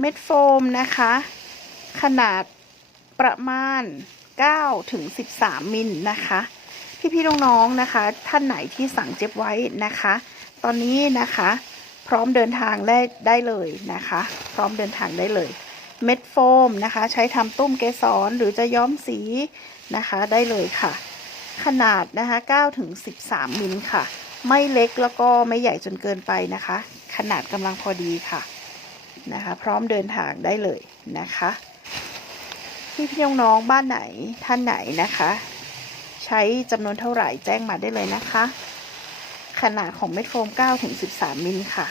เม็ดโฟมนะคะ ขนาดประมาณ9ถึง13 มิลนะคะ พี่ๆน้องๆนะคะ ท่านไหนที่สั่งเจ็บไว้นะคะ ตอนนี้นะคะ พร้อมเดินทางได้ได้เลยนะคะ พร้อมเดินทางได้เลย เม็ดโฟมนะคะ ใช้ทำตุ้มเกสรหรือจะย้อมสีนะคะได้เลยค่ะ ขนาดนะคะ9ถึง13 มิลค่ะ ไม่เล็กแล้วก็ไม่ใหญ่จนเกินไปนะคะ ขนาดกำลังพอดีค่ะ นะคะ พร้อมเดินทางได้เลยนะคะพี่พี่น้องๆบ้านไหนท่านไหนนะคะ ใช้จำนวนเท่าไหร่แจ้งมาได้เลยนะคะ ขนาดของเม็ดโฟม9ถึง13 มิลค่ะ